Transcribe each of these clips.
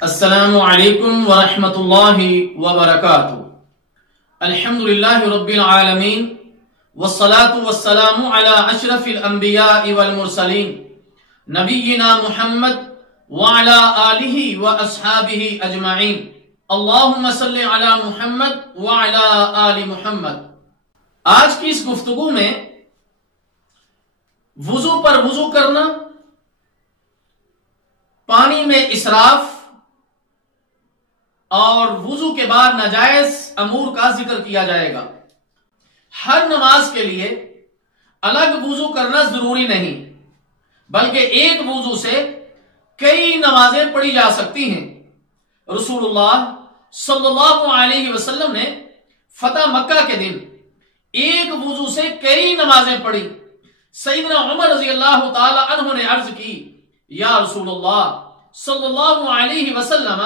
السلام علیکم ورحمۃ اللہ وبرکاتہ۔ الحمدللہ رب العالمین والصلاة والسلام علی اشرف الانبیاء والمرسلین نبینا محمد وعلی آلہ واصحابہ اجمعین۔ اللہم صلی علی محمد وعلی آل محمد۔ آج کی اس گفتگو میں وضو پر وضو کرنا، پانی میں اسراف اور وضو کے بعد ناجائز امور کا ذکر کیا جائے گا۔ ہر نماز کے لیے الگ وضو کرنا ضروری نہیں، بلکہ ایک وضو سے کئی نمازیں پڑھی جا سکتی ہیں۔ رسول اللہ صلی اللہ علیہ وسلم نے فتح مکہ کے دن ایک وضو سے کئی نمازیں پڑھی۔ سیدنا عمر رضی اللہ تعالی عنہ نے عرض کی، یا رسول اللہ صلی اللہ علیہ وسلم،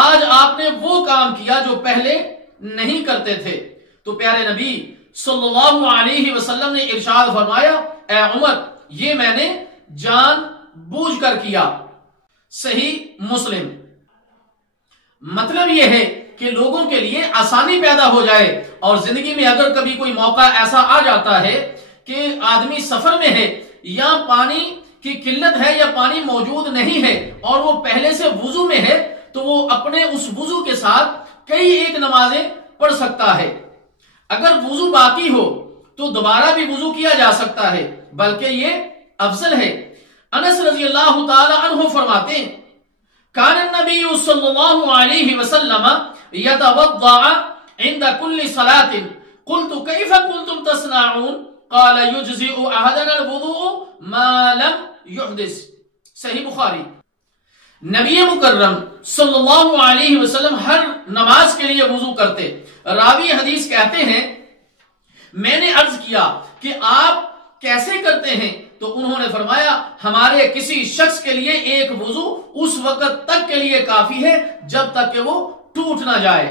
آج آپ نے وہ کام کیا جو پہلے نہیں کرتے تھے۔ تو پیارے نبی صلی اللہ علیہ وسلم نے ارشاد فرمایا، اے عمر، یہ میں نے جان بوجھ کر کیا۔ صحیح مسلم۔ مطلب یہ ہے کہ لوگوں کے لیے آسانی پیدا ہو جائے، اور زندگی میں اگر کبھی کوئی موقع ایسا آ جاتا ہے کہ آدمی سفر میں ہے یا پانی کی قلت ہے یا پانی موجود نہیں ہے اور وہ پہلے سے وضو میں ہے، تو وہ اپنے اس وضو کے ساتھ کئی ایک نمازیں پڑھ سکتا ہے۔ اگر وضو باقی ہو تو دوبارہ بھی وضو کیا جا سکتا ہے، بلکہ یہ افضل ہے۔ انس رضی اللہ تعالی عنہ فرماتے ہیں، کان النبی صلی اللہ علیہ وسلم یتوضأ عند كل صلاة قلت كيف كنتم تصنعون قال يجزئ احدنا الوضوء ما لم يحدث۔ صحیح بخاری۔ نبی مکرم صلی اللہ علیہ وسلم ہر نماز کے لیے وضو کرتے۔ راوی حدیث کہتے ہیں، میں نے عرض کیا کہ آپ کیسے کرتے ہیں؟ تو انہوں نے فرمایا، ہمارے کسی شخص کے لیے ایک وضو اس وقت تک کے لیے کافی ہے جب تک کہ وہ ٹوٹ نہ جائے۔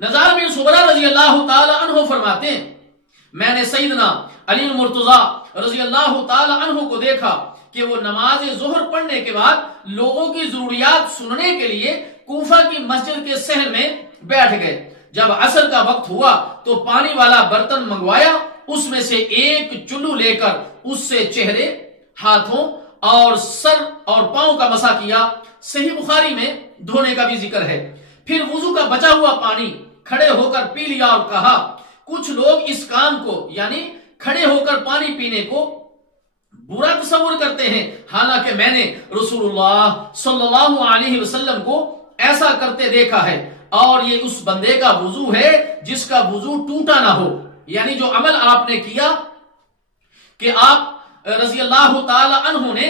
نزار بن صبرہ رضی اللہ تعالی عنہ فرماتے ہیں، میں نے سیدنا علی المرتضی رضی اللہ تعالی عنہ کو دیکھا کہ وہ نماز ظہر پڑھنے کے بعد لوگوں کی ضروریات سننے کے لیے کوفہ کی مسجد کے صحن میں بیٹھ گئے۔ جب عصر کا وقت ہوا تو پانی والا برتن منگوایا، اس میں سے ایک چلو لے کر اس سے چہرے، ہاتھوں اور سر اور پاؤں کا مسح کیا۔ صحیح بخاری میں دھونے کا بھی ذکر ہے۔ پھر وضو کا بچا ہوا پانی کھڑے ہو کر پی لیا اور کہا، کچھ لوگ اس کام کو یعنی کھڑے ہو کر پانی پینے کو برا تصور کرتے ہیں، حالانکہ میں نے رسول اللہ صلی اللہ علیہ وسلم کو ایسا کرتے دیکھا ہے، اور یہ اس بندے کا وضو ہے جس کا وضو ٹوٹا نہ ہو۔ یعنی جو عمل آپ نے کیا کہ آپ رضی اللہ تعالی عنہ نے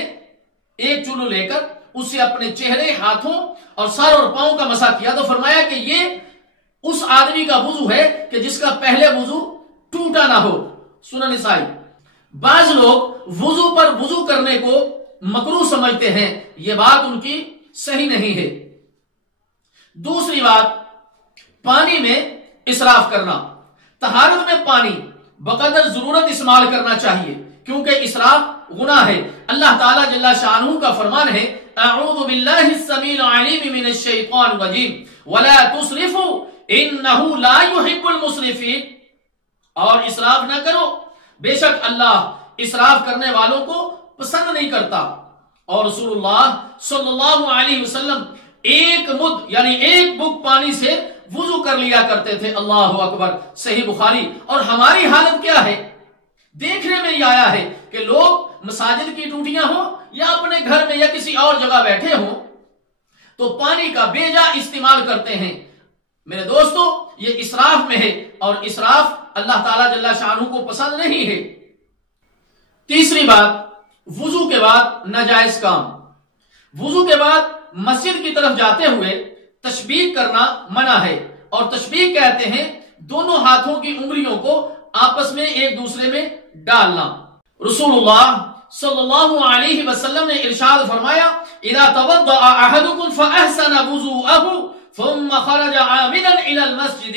ایک چلو لے کر اس سے اپنے چہرے، ہاتھوں اور سر اور پاؤں کا مسح کیا، تو فرمایا کہ یہ اس آدمی کا وضو ہے کہ جس کا پہلے وضو ٹوٹا نہ ہو۔ سنن نسائی۔ بعض لوگ وضو پر وضو کرنے کو مکروہ سمجھتے ہیں، یہ بات ان کی صحیح نہیں ہے۔ دوسری بات، پانی میں اسراف کرنا۔ طہارت میں پانی بقدر ضرورت استعمال کرنا چاہیے، کیونکہ اسراف گناہ ہے۔ اللہ تعالیٰ جل شانہ کا فرمان ہے، اعوذ باللہ السمیع العلیم من الشیطان الرجیم ولا تسرفوا انہ لا یحب المسرفین۔ اور اسراف نہ کرو، بے شک اللہ اسراف کرنے والوں کو پسند نہیں کرتا۔ اور رسول اللہ صلی اللہ علیہ وسلم ایک مد یعنی ایک بک پانی سے وضو کر لیا کرتے تھے۔ اللہ اکبر۔ صحیح بخاری۔ اور ہماری حالت کیا ہے؟ دیکھنے میں یہ آیا ہے کہ لوگ مساجد کی ٹوٹیاں ہوں یا اپنے گھر میں یا کسی اور جگہ بیٹھے ہوں تو پانی کا بے جا استعمال کرتے ہیں۔ میرے دوستو، یہ اسراف میں ہے، اور اسراف اللہ تعالیٰ جل شانہ کو پسند نہیں ہے۔ تیسری بات، وضو کے بعد ناجائز کام۔ وضو کے بعد مسجد کی طرف جاتے ہوئے تشبیک کرنا منع ہے، اور تشبیک کہتے ہیں دونوں ہاتھوں کی انگلیوں کو آپس میں ایک دوسرے میں ڈالنا۔ رسول اللہ صلی اللہ علیہ وسلم نے ارشاد فرمایا، اذا توضأ احدكم فاحسن وضوءه ثم خرج عامدا الى المسجد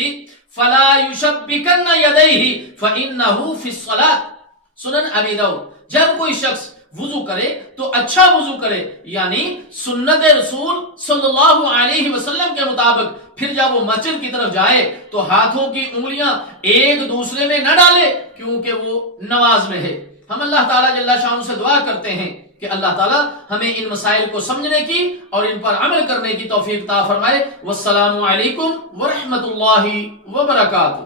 فلا يشبكن يديه فانه في الصلاة۔ سنن ابی داؤد۔ جب کوئی شخص وضو کرے تو اچھا وضو کرے، یعنی سنت رسول صلی اللہ علیہ وسلم کے مطابق۔ پھر جب وہ مسجد کی طرف جائے تو ہاتھوں کی انگلیاں ایک دوسرے میں نہ ڈالے، کیونکہ وہ نماز میں ہے۔ ہم اللہ تعالیٰ جل شانہ سے دعا کرتے ہیں کہ اللہ تعالیٰ ہمیں ان مسائل کو سمجھنے کی اور ان پر عمل کرنے کی توفیق عطا فرمائے۔ والسلام علیکم ورحمۃ اللہ وبرکاتہ۔